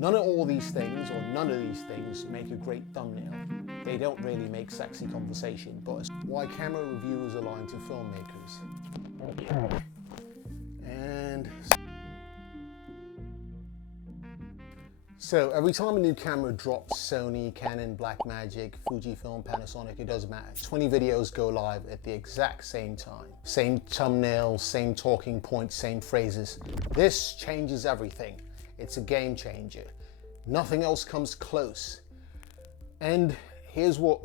None of all these things, or none of these things, make a great thumbnail. They don't really make sexy conversation, but it's why camera reviewers align to filmmakers. Okay. And so every time a new camera drops, Sony, Canon, Blackmagic, Fujifilm, Panasonic, it doesn't matter. 20 videos go live at the exact same time. Same thumbnail, same talking points, same phrases. This changes everything. It's a game changer. Nothing else comes close. And here's what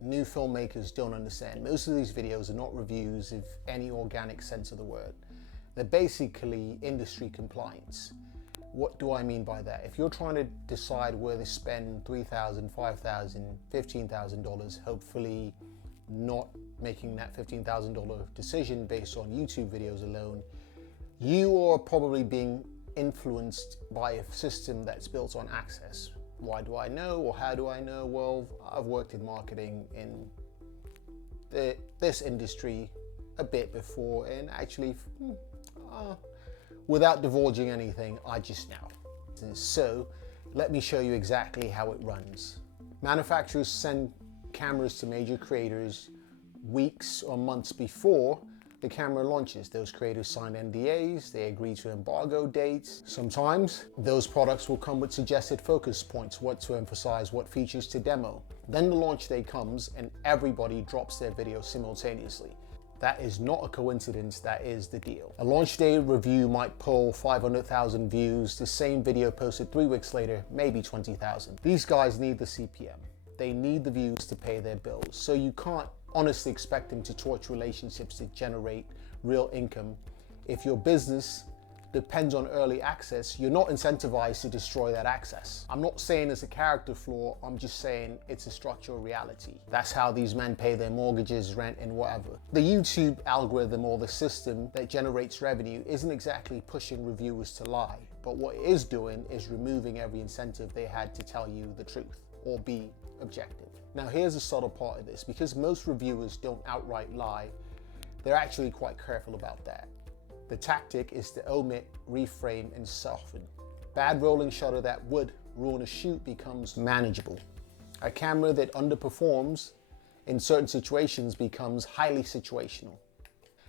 new filmmakers don't understand. Most of these videos are not reviews of any organic sense of the word. They're basically industry compliance. What do I mean by that? If you're trying to decide where to spend $3,000, $5,000, $15,000, hopefully not making that $15,000 decision based on YouTube videos alone, you are probably being influenced by a system that's built on access. Why do I know, or how do I know? Well, I've worked in marketing in this industry a bit before, and actually, without divulging anything, I just know. So let me show you exactly how it runs. Manufacturers send cameras to major creators weeks or months before the camera launches. Those creators sign NDAs, they agree to embargo dates. Sometimes those products will come with suggested focus points, what to emphasize, what features to demo. Then the launch day comes and everybody drops their video simultaneously. That is not a coincidence, that is the deal. A launch day review might pull 500,000 views, the same video posted 3 weeks later, maybe 20,000. These guys need the CPM. They need the views to pay their bills. So you can't honestly expect them to torch relationships to generate real income. If your business depends on early access, you're not incentivized to destroy that access. I'm not saying it's a character flaw, I'm just saying it's a structural reality. That's how these men pay their mortgages, rent, and whatever. The YouTube algorithm, or the system that generates revenue, isn't exactly pushing reviewers to lie, but what it is doing is removing every incentive they had to tell you the truth or be objective. Now here's the subtle part of this. Because most reviewers don't outright lie, they're actually quite careful about that. The tactic is to omit, reframe, and soften. Bad rolling shutter that would ruin a shoot becomes manageable. A camera that underperforms in certain situations becomes highly situational.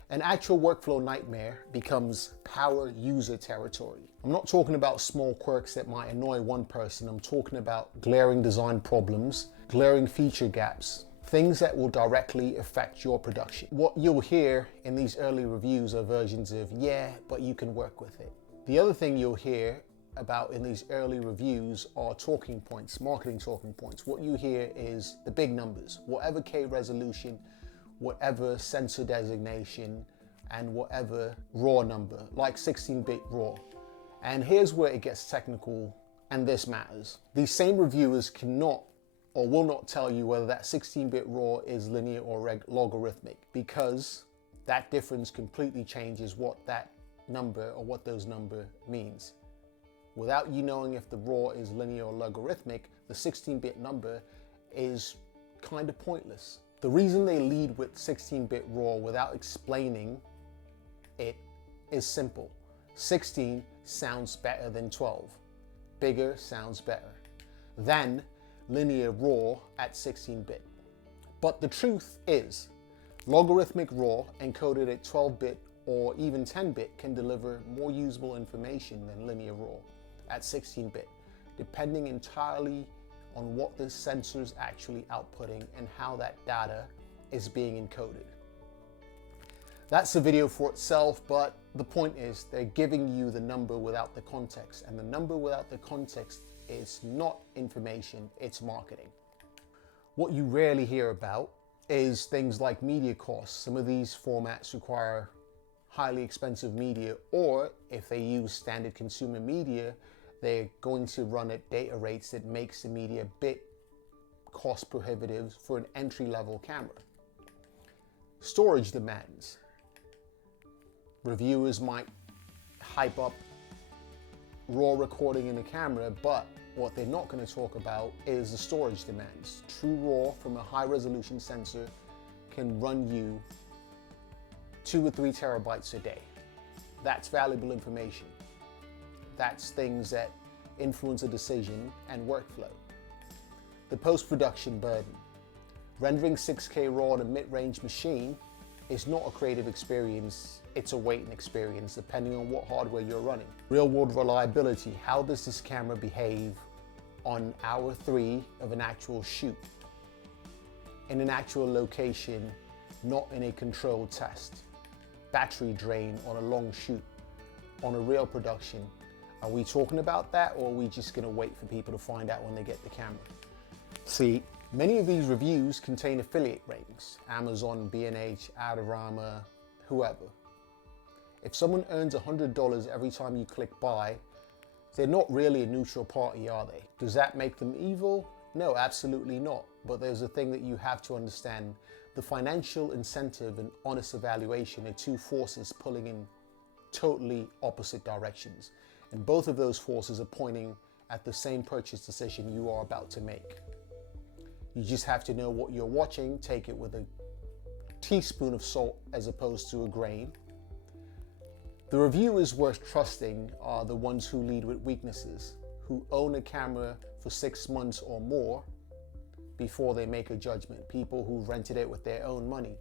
An actual workflow nightmare becomes power user territory. I'm not talking about small quirks that might annoy one person. I'm talking about glaring design problems, glaring feature gaps, things that will directly affect your production. What you'll hear in these early reviews are versions of, yeah, but you can work with it. The other thing you'll hear about in these early reviews are talking points, marketing talking points. What you hear is the big numbers, whatever K resolution, whatever sensor designation, and whatever RAW number, like 16-bit RAW. And here's where it gets technical, and this matters. These same reviewers cannot or will not tell you whether that 16-bit RAW is linear or logarithmic, because that difference completely changes what that number or what those number means. Without you knowing if the RAW is linear or logarithmic, the 16-bit number is kind of pointless. The reason they lead with 16-bit RAW without explaining it is simple. 16 sounds better than 12. Bigger sounds better than linear RAW at 16-bit. But the truth is, logarithmic RAW encoded at 12-bit or even 10-bit can deliver more usable information than linear RAW at 16-bit, depending entirely on what the sensor's actually outputting and how that data is being encoded. That's a video for itself, but the point is they're giving you the number without the context, and the number without the context is not information, it's marketing. What you rarely hear about is things like media costs. Some of these formats require highly expensive media, or if they use standard consumer media, they're going to run at data rates that makes the media a bit cost prohibitive for an entry-level camera. Storage demands. Reviewers might hype up RAW recording in the camera, but what they're not going to talk about is the storage demands. True RAW from a high resolution sensor can run you 2 or 3 terabytes a day. That's valuable information. That's things that influence a decision and workflow. The post-production burden. Rendering 6K RAW on a mid-range machine is not a creative experience, it's a waiting experience depending on what hardware you're running. Real-world reliability. How does this camera behave on hour 3 of an actual shoot? In an actual location, not in a controlled test. Battery drain on a long shoot, on a real production. Are we talking about that, or are we just gonna wait for people to find out when they get the camera? See, many of these reviews contain affiliate ratings. Amazon, B&H, Adorama, whoever. If someone earns $100 every time you click buy, they're not really a neutral party, are they? Does that make them evil? No, absolutely not. But there's a thing that you have to understand. The financial incentive and honest evaluation are two forces pulling in totally opposite directions. And both of those forces are pointing at the same purchase decision you are about to make. You just have to know what you're watching, take it with a teaspoon of salt as opposed to a grain. The reviewers worth trusting are the ones who lead with weaknesses, who own a camera for 6 months or more before they make a judgment. People who rented it with their own money,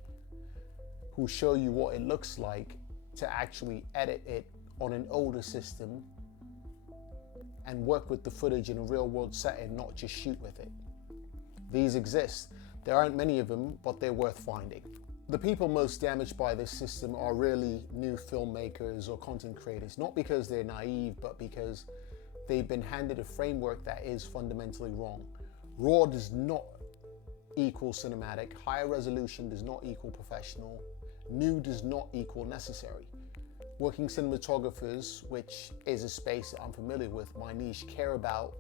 who show you what it looks like to actually edit it on an older system and work with the footage in a real world setting, not just shoot with it. These exist. There aren't many of them, but they're worth finding. The people most damaged by this system are really new filmmakers or content creators, not because they're naive, but because they've been handed a framework that is fundamentally wrong. RAW does not equal cinematic, higher resolution does not equal professional, new does not equal necessary. Working cinematographers, which is a space that I'm familiar with, my niche, care about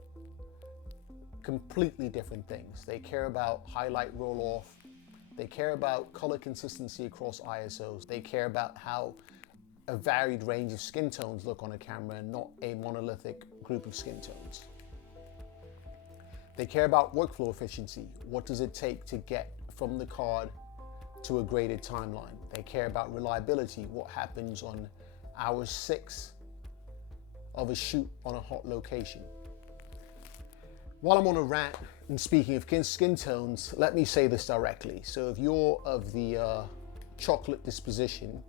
completely different things. They care about highlight roll off, they care about color consistency across ISOs, they care about how a varied range of skin tones look on a camera and not a monolithic group of skin tones. They care about workflow efficiency. What does it take to get from the card to a graded timeline? They care about reliability. What happens on hour 6 of a shoot on a hot location? While I'm on a rant and speaking of skin tones, let me say this directly. So if you're of the chocolate disposition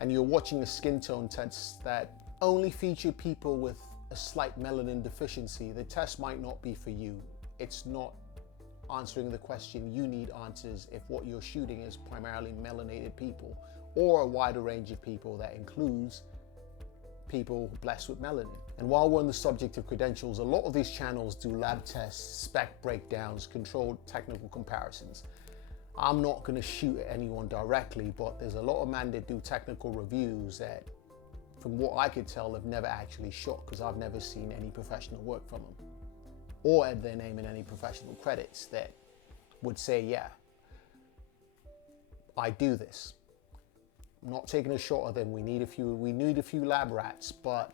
and you're watching a skin tone test that only feature people with a slight melanin deficiency, the test might not be for you. It's not answering the question you need answers if what you're shooting is primarily melanated people or a wider range of people that includes people blessed with melanin. And while we're on the subject of credentials, a lot of these channels do lab tests, spec breakdowns, controlled technical comparisons. I'm not going to shoot at anyone directly, but there's a lot of men that do technical reviews that, from what I could tell, have never actually shot, because I've never seen any professional work from them or had their name in any professional credits that would say, yeah, I do this. I'm not taking a shot at them. We need a few lab rats, but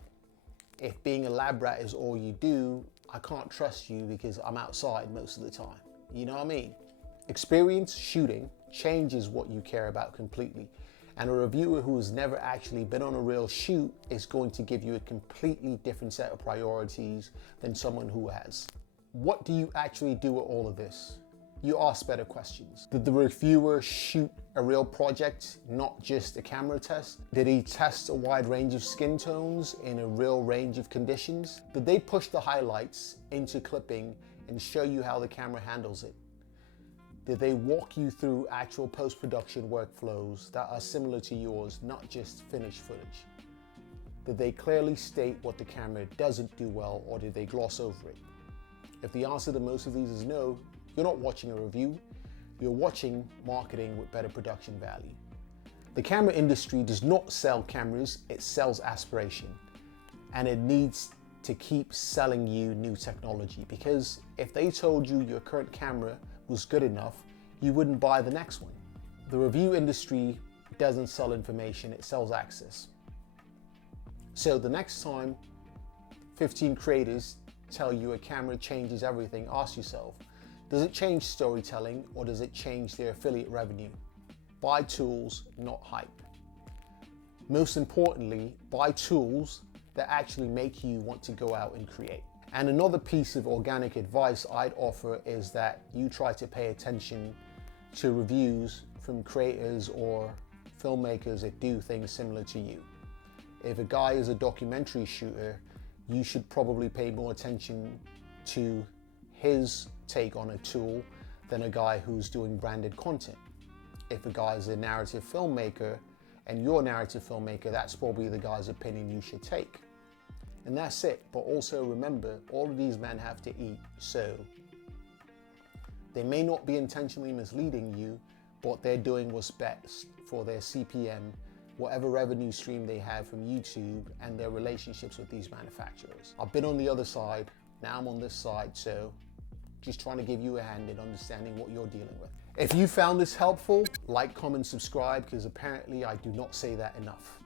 if being a lab rat is all you do, I can't trust you because I'm outside most of the time. You know what I mean? Experience shooting changes what you care about completely. And a reviewer who has never actually been on a real shoot is going to give you a completely different set of priorities than someone who has. What do you actually do with all of this? You ask better questions. Did the reviewer shoot a real project, not just a camera test? Did he test a wide range of skin tones in a real range of conditions? Did they push the highlights into clipping and show you how the camera handles it? Did they walk you through actual post-production workflows that are similar to yours, not just finished footage? Did they clearly state what the camera doesn't do well, or did they gloss over it? If the answer to most of these is no, you're not watching a review, you're watching marketing with better production value. The camera industry does not sell cameras, it sells aspiration. And it needs to keep selling you new technology, because if they told you your current camera was good enough, you wouldn't buy the next one. The review industry doesn't sell information, it sells access. So the next time 15 creators tell you a camera changes everything, ask yourself, does it change storytelling or does it change their affiliate revenue? Buy tools, not hype. Most importantly, buy tools that actually make you want to go out and create. And another piece of organic advice I'd offer is that you try to pay attention to reviews from creators or filmmakers that do things similar to you. If a guy is a documentary shooter, you should probably pay more attention to his take on a tool than a guy who's doing branded content. If a guy is a narrative filmmaker and you're a narrative filmmaker, that's probably the guy's opinion you should take. And that's it. But also remember, all of these men have to eat, so they may not be intentionally misleading you, but they're doing what's best for their CPM, whatever revenue stream they have from YouTube, and their relationships with these manufacturers. I've been on the other side, now I'm on this side, so just trying to give you a hand in understanding what you're dealing with. If you found this helpful, like, comment, subscribe, because apparently I do not say that enough.